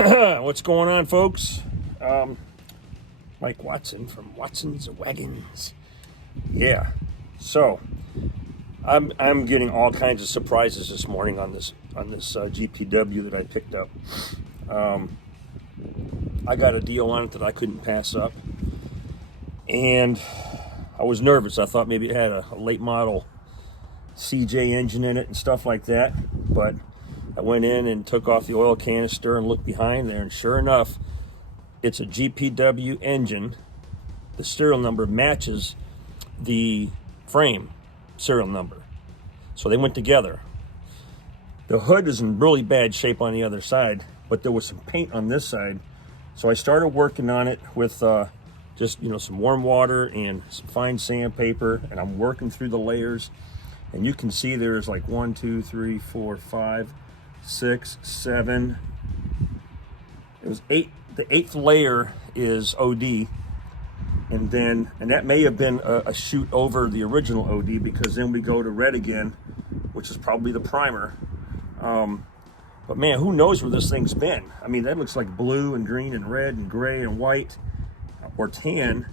What's going on, folks? Mike Watson from Watson's Wagons. Yeah, so I'm getting all kinds of surprises this morning on this GPW that I picked up. I got a deal on it that I couldn't pass up, and I was nervous. I thought maybe it had a late model CJ engine in it and stuff like that, but I went in and took off the oil canister and looked behind there, and sure enough, it's a GPW engine. The serial number matches the frame serial number, so they went together. The hood is in really bad shape on the other side, but there was some paint on this side, so I started working on it with just some warm water and some fine sandpaper, and I'm working through the layers, and you can see there's like 1, 2, 3, 4, 5, 6, 7. It was 8. The 8th layer is OD, and that may have been a shoot over the original OD, because then we go to red again, which is probably the primer. But man, who knows where this thing's been? I mean, that looks like blue and green and red and gray and white or tan.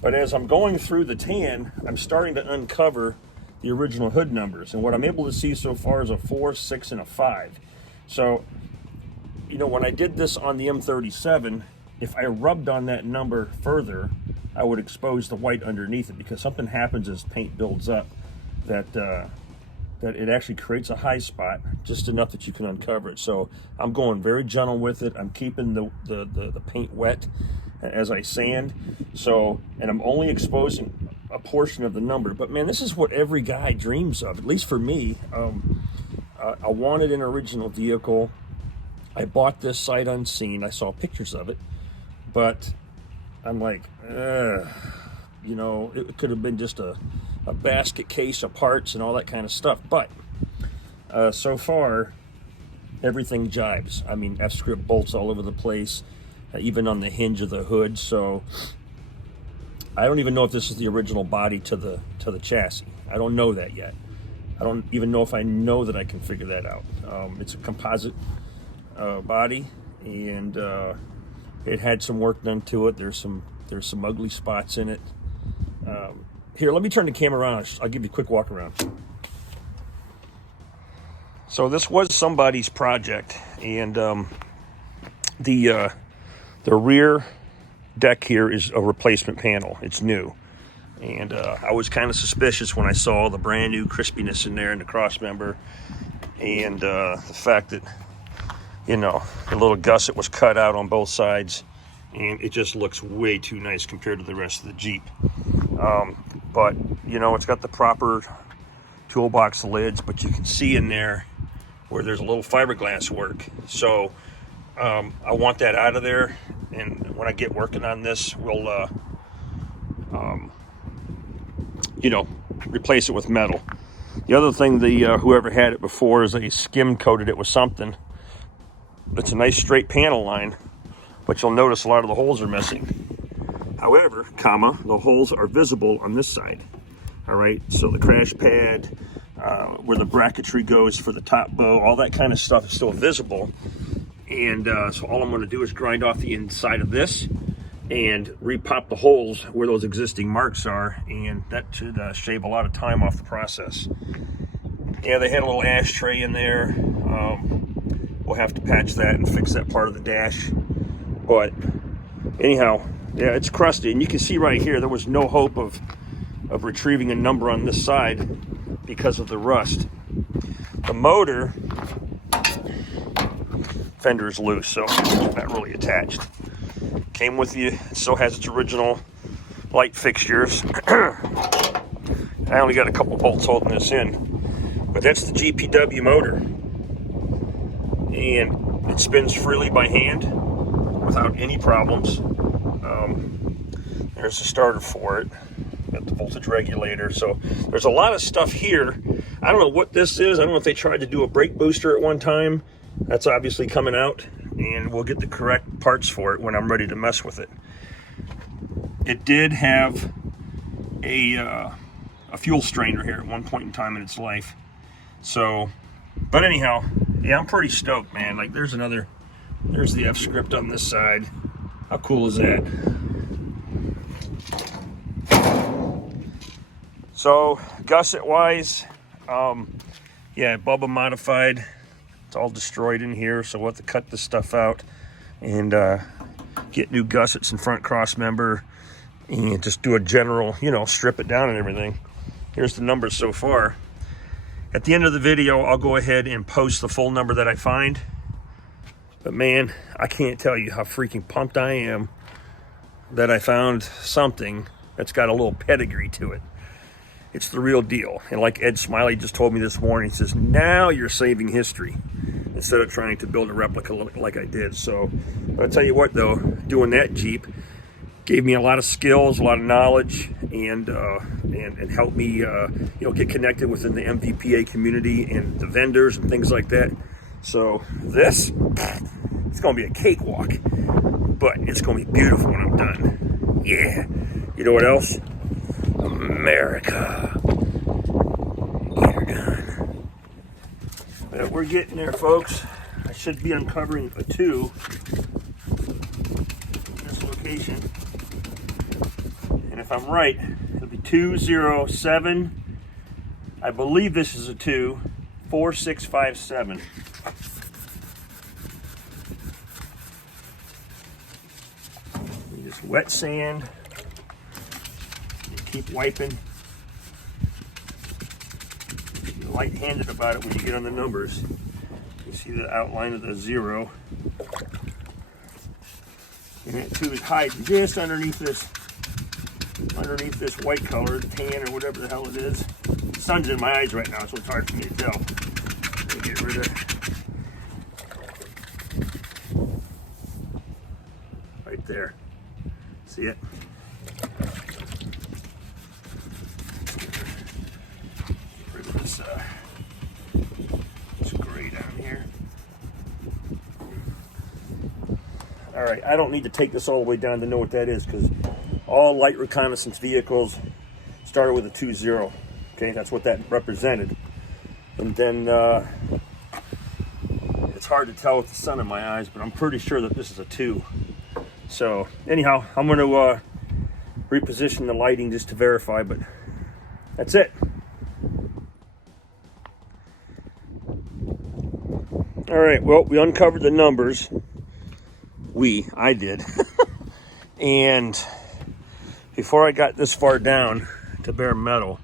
But as I'm going through the tan, I'm starting to uncover the original hood numbers, and what I'm able to see so far is a 4, 6, and a 5. So, when I did this on the M37, if I rubbed on that number further, I would expose the white underneath it, because something happens as paint builds up that it actually creates a high spot, just enough that you can uncover it. So I'm going very gentle with it. I'm keeping the paint wet as I sand. And I'm only exposing a portion of the number. But man, this is what every guy dreams of, at least for me. I wanted an original vehicle. I bought this sight unseen. I saw pictures of it, but I'm like, it could have been just a basket case of parts and all that kind of stuff. But so far, everything jives. I mean, F-script bolts all over the place, even on the hinge of the hood. So I don't even know if this is the original body to the chassis. I don't know that yet. I don't even know if I know that I can figure that out. It's a composite body, and it had some work done to it. There's some ugly spots in it. Here, let me turn the camera around. I'll give you a quick walk around. So this was somebody's project, and the rear deck here is a replacement panel. It's new, and I was kind of suspicious when I saw the brand new crispiness in there in the cross member, and the fact that the little gusset was cut out on both sides, and it just looks way too nice compared to the rest of the Jeep. But it's got the proper toolbox lids, but you can see in there where there's a little fiberglass work. So I want that out of there, and when I get working on this, we'll replace it with metal. The other thing, whoever had it before, is they skim coated it with something. It's a nice straight panel line, but you'll notice a lot of the holes are missing. However, the holes are visible on this side. All right, so the crash pad, where the bracketry goes for the top bow, all that kind of stuff is still visible. And so all I'm going to do is grind off the inside of this and repop the holes where those existing marks are, and that should shave a lot of time off the process. Yeah, they had a little ashtray in there. We'll have to patch that and fix that part of the dash. But anyhow, yeah, it's crusty, and you can see right here there was no hope of retrieving a number on this side because of the rust. The motor fender is loose, so it's not really attached. Came with you, it still has its original light fixtures. I only got a couple bolts holding this in, but that's the GPW motor, and it spins freely by hand without any problems. There's the starter for it. Got the voltage regulator. So there's a lot of stuff here. I don't know what this is. I don't know if they tried to do a brake booster at one time. That's obviously coming out, and we'll get the correct parts for it when I'm ready to mess with it. It did have a fuel strainer here at one point in time in its life. So, but anyhow, yeah, I'm pretty stoked, man. Like, there's another There's the F script on this side. How cool is that? So gusset wise, yeah, Bubba modified. It's all destroyed in here, so we'll have to cut this stuff out and get new gussets and front cross member and just do a general, you know, strip it down and everything. Here's the numbers so far. At the end of the video, I'll go ahead and post the full number that I find. But man, I can't tell you how freaking pumped I am that I found something that's got a little pedigree to it. It's the real deal. And like Ed Smiley just told me this morning, he says, now you're saving history instead of trying to build a replica like I did. So, but I'll tell you what though, doing that Jeep gave me a lot of skills, a lot of knowledge, and helped me, you know, get connected within the MVPA community and the vendors and things like that. So this, it's gonna be a cakewalk, but it's gonna be beautiful when I'm done. Yeah. You know what else? America. Get her done. But we're getting there, folks. I should be uncovering a 2 in this location. And if I'm right, it'll be 207. I believe this is a 2, 4657. You just wet sand. Keep wiping. You're light-handed about it when you get on the numbers. You see the outline of the 0. And that 2 is hiding just underneath this white color, tan or whatever the hell it is. The sun's in my eyes right now, so it's hard for me to tell. Let me get rid of right there. See it? It's gray down here. All right, I don't need to take this all the way down to know what that is, because all light reconnaissance vehicles started with a 2-0. Okay, that's what that represented. And then it's hard to tell with the sun in my eyes, but I'm pretty sure that this is a 2. So anyhow, I'm going to reposition the lighting just to verify, but that's it. All right, well, we uncovered the numbers. I did. And before I got this far down to bare metal,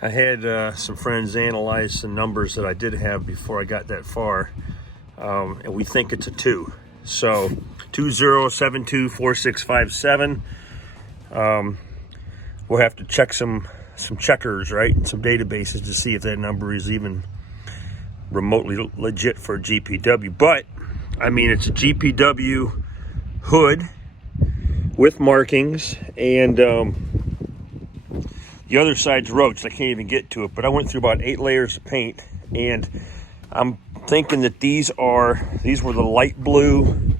I had some friends analyze some numbers that I did have before I got that far. And we think it's a 2. So 20724657. We'll have to check some checkers, right? Some databases to see if that number is even remotely legit for a GPW. But I mean, it's a GPW hood with markings, and the other side's roached. I can't even get to it, but I went through about 8 layers of paint, and I'm thinking that these were the light blue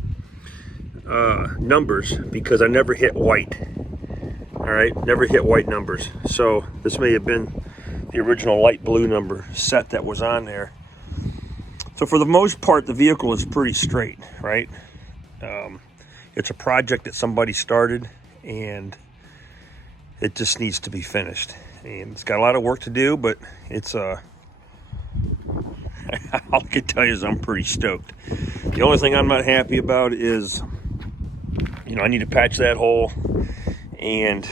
numbers, because I never hit white. All right, never hit white numbers. So this may have been the original light blue number set that was on there. So for the most part, the vehicle is pretty straight, right? It's a project that somebody started, and it just needs to be finished. And it's got a lot of work to do, but it's all I can tell you is I'm pretty stoked. The only thing I'm not happy about is, you know, I need to patch that hole, and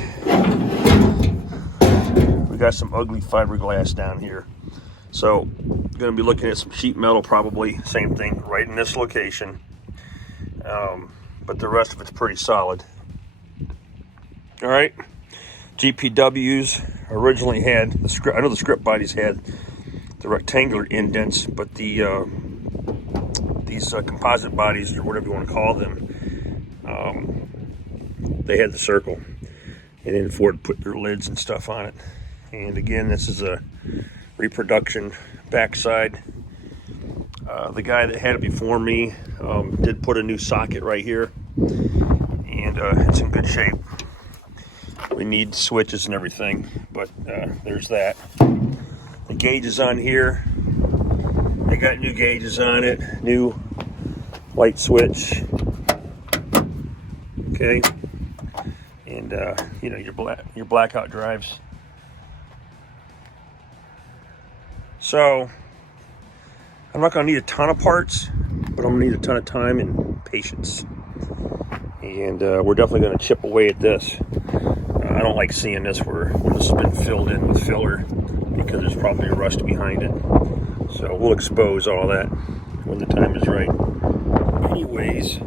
we got some ugly fiberglass down here. So going to be looking at some sheet metal, probably same thing right in this location, but the rest of it's pretty solid. All right, GPWs originally had the script. I know the script bodies had the rectangular indents, but these composite bodies, or whatever you want to call them, they had the circle, and then Ford put their lids and stuff on it. And again, this is a reproduction backside. The guy that had it before me did put a new socket right here, and it's in good shape. We need switches and everything, but there's that. The gauges on here, they got new gauges on it, new light switch. Okay, and you know, your blackout drives. So I'm not going to need a ton of parts, but I'm going to need a ton of time and patience. And we're definitely going to chip away at this. I don't like seeing this where this has been filled in with filler, because there's probably rust behind it. So we'll expose all that when the time is right. Anyways,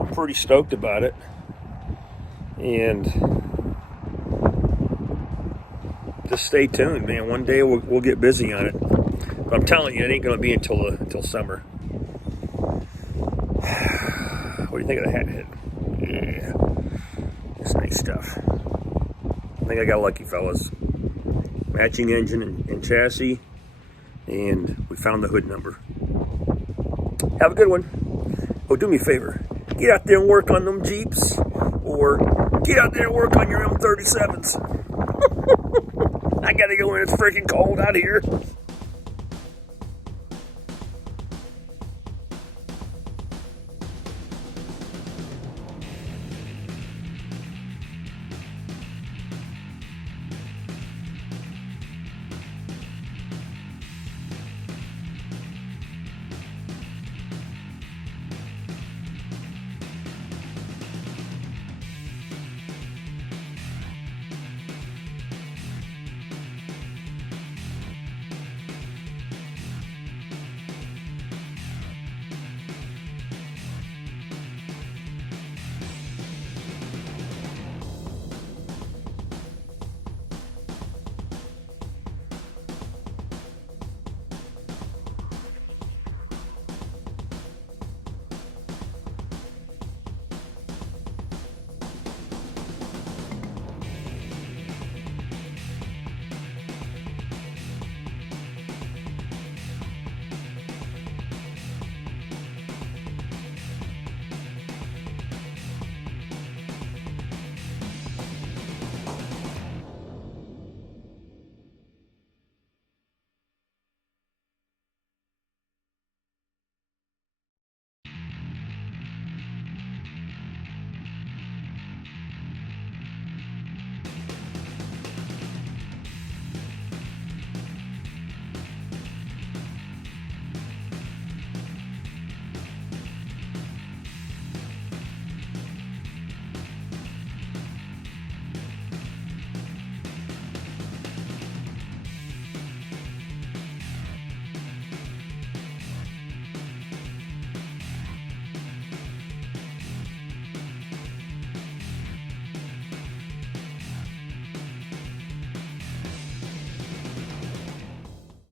I'm pretty stoked about it. And just stay tuned, man. One day we'll get busy on it. But I'm telling you, it ain't going to be until summer. What do you think of the hat head? Yeah, it's nice stuff. I think I got lucky, fellas. Matching engine and chassis, and we found the hood number. Have a good one. Oh, do me a favor. Get out there and work on them Jeeps, or get out there and work on your M37s. I gotta go when it's freaking cold out here.